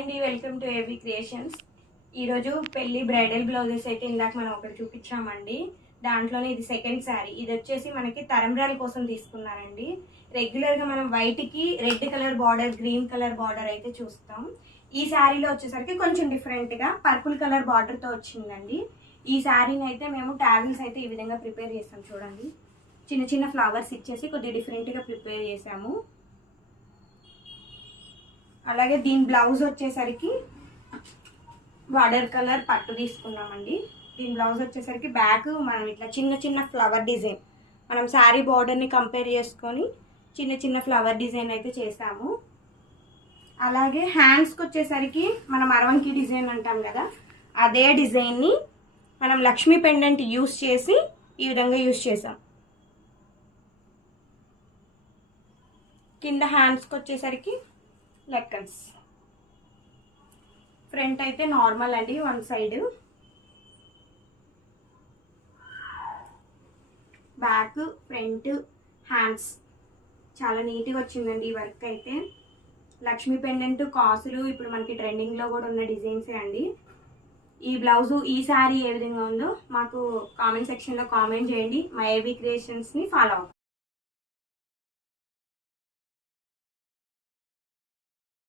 అండి, welcome to AB creations. ఈరోజు పెళ్లి బ్రైడల్ బ్లౌజెస్ అయితే ఇందాక మనం ఒకటి చూపించామండి. దాంట్లోనే ఇది సెకండ్ శారీ. ఇది వచ్చేసి మనకి తరంబ్రాల కోసం తీసుకున్నానండి. రెగ్యులర్గా మనం వైట్కి red colour border, green colour border అయితే చూస్తాం. ఈ శారీలో వచ్చేసరికి కొంచెం డిఫరెంట్గా పర్పుల్ కలర్ బార్డర్తో వచ్చిందండి. ఈ శారీని అయితే మేము టాజిల్స్ అయితే ఈ విధంగా ప్రిపేర్ చేస్తాం. చూడండి, చిన్న చిన్న ఫ్లవర్స్ ఇచ్చేసి కొద్దిగా డిఫరెంట్గా ప్రిపేర్ చేసాము. అలాగే దీని బ్లౌజ్ వచ్చేసరికి వాటర్ కలర్ పట్టు తీసుకున్నామండి. దీని బ్లౌజ్ వచ్చేసరికి బ్యాక్ మనం ఇట్లా చిన్న చిన్న ఫ్లవర్ డిజైన్, మనం శారీ బార్డర్ని కంపేర్ చేసుకొని చిన్న చిన్న ఫ్లవర్ డిజైన్ అయితే చేసాము. అలాగే హ్యాండ్స్కి వచ్చేసరికి మనం అరవంకి డిజైన్ అంటాం కదా, అదే డిజైన్ని మనం లక్ష్మీ పెండెంట్ యూస్ చేసి ఈ విధంగా యూస్ చేసాం. కింద హ్యాండ్స్కి వచ్చేసరికి లెక్కన్స్, ఫ్రంట్ అయితే నార్మల్ అండి, one side, back, front, hands చాలా నీట్గా వచ్చిందండి. ఈ వర్క్ అయితే లక్ష్మీ పెండెంట్ కాసులు ఇప్పుడు మనకి ట్రెండింగ్లో కూడా ఉన్న డిజైన్సే అండి. ఈ బ్లౌజు, ఈ శారీ ఏ విధంగా ఉందో మాకు కామెంట్ సెక్షన్లో కామెంట్ చేయండి. మా ఏబీ క్రియేషన్స్ని ఫాలో అవ్వండి.